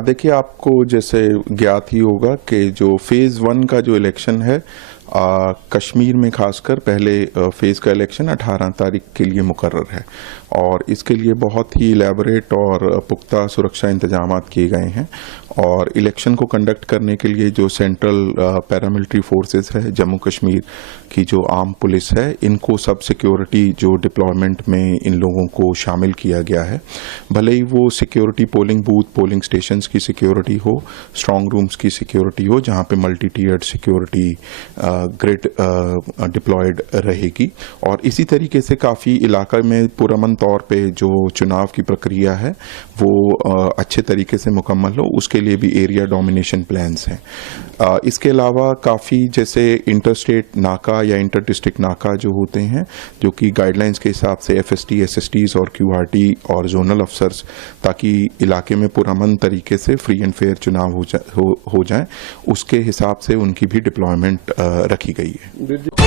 देखिए, आपको जैसे ज्ञात ही होगा कि जो फेज़ 1 का जो इलेक्शन है कश्मीर में खासकर पहले फेज़ का इलेक्शन 18 तारीख के लिए मुकर्रर है और इसके लिए बहुत ही इलेबोरेट और पुख्ता सुरक्षा इंतजाम किए गए हैं। और इलेक्शन को कंडक्ट करने के लिए जो सेंट्रल पैरामिलिट्री फोर्सेस है, जम्मू कश्मीर की जो आर्म पुलिस है, इनको सब सिक्योरिटी जो डिप्लॉयमेंट में इन लोगों को शामिल किया गया है। भले ही वो security polling booth, polling stations की सिक्योरिटी हो, स्ट्रांग रूम्स की सिक्योरिटी हो, जहां पे मल्टी टियर्ड सिक्योरिटी ग्रिड डिप्लॉयड रहेगी। और इसी तरीके से काफ़ी इलाका में पुरअमन तौर पे जो चुनाव की प्रक्रिया है वो अच्छे तरीके से मुकम्मल हो, उसके लिए भी एरिया डोमिनेशन प्लान्स हैं। इसके अलावा काफ़ी जैसे इंटर स्टेट नाका या इंटर डिस्ट्रिक्ट नाका जो होते हैं, जो कि गाइडलाइंस के हिसाब से एफएसटी, एसएसटीज और क्यूआरटी और जोनल अफसर्स, ताकि इलाके में पुरअमन तरीके से फ्री एंड फेयर चुनाव हो जाए, उसके हिसाब से उनकी भी डिप्लॉयमेंट रखी गई है।